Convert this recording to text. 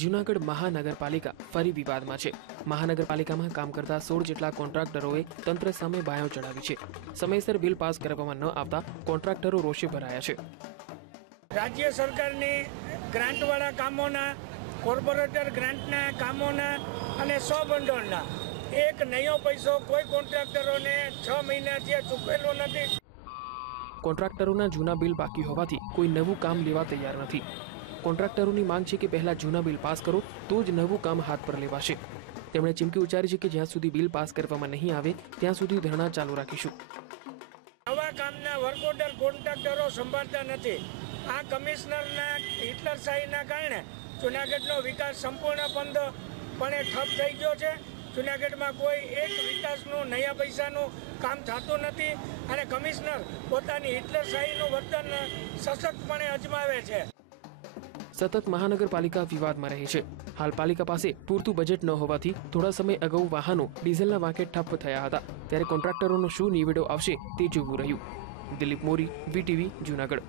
જૂનાગઢ મહાનગરપાલિકા ફરી વિવાદમાં છે. મહાનગરપાલિકામાં કામ કરતા સોળ જેટલા કોન્ટ્રાક્ટરોએ તંત્ર સામે બાયો ચડાવી છે. સમયસર બિલ પાસ કરવામાં ન આવતા કોન્ટ્રાક્ટરો રોષે ભરાયા છે. રાજ્ય સરકારની ગ્રાન્ટવાળા કામોના કોર્પોરેટર ગ્રાન્ટના કામોના અને સો ભંડોળના એક નયો પૈસો કોઈ કોન્ટ્રાક્ટરોને છ મહિનાથી ચૂકવેલો નથી. કોન્ટ્રાક્ટરોના જૂના બિલ બાકી હોવાથી કોઈ નવું કામ લેવા તૈયાર નથી. કોન્ટ્રાક્ટરોની માંગ છે કે પહેલા જૂના બિલ પાસ કરો, તો જ નવું કામ હાથ પર લેવાશે. તેમણે ચીમકી ઉચ્ચારી છે કે જ્યાં સુધી બિલ પાસ કરવામાં નહીં આવે, ત્યાં સુધી ધરણા ચાલુ રાખીશું. નવા કામના વર્ક ઓર્ડર કોન્ટ્રાક્ટરો સંભાળતા નથી. આ કમિશનરના હિટલરશાહીના કારણે જુનાગઢનો વિકાસ સંપૂર્ણપણે ઠપ થઈ ગયો છે. જુનાગઢમાં કોઈ એક વિકાસનું નયા પૈસાનું કામ થતું નથી અને કમિશનર પોતાની હિટલરશાહીનું વર્તન સશક્તપણે અજમાવે છે. સતત મહાનગરપાલિકા વિવાદમાં રહે છે હાલ પાલિકા પાસે પૂરતું બજેટ ન હોવાથી થોડા સમય અગાઉ વાહનો ડીઝલના વાંકે ઠપ્પ થયા હતા ત્યારે કોન્ટ્રાક્ટરોનો શું નિવેડો આવશે તે જોવું રહ્યું દિલીપ મોરી વીટીવી જૂનાગઢ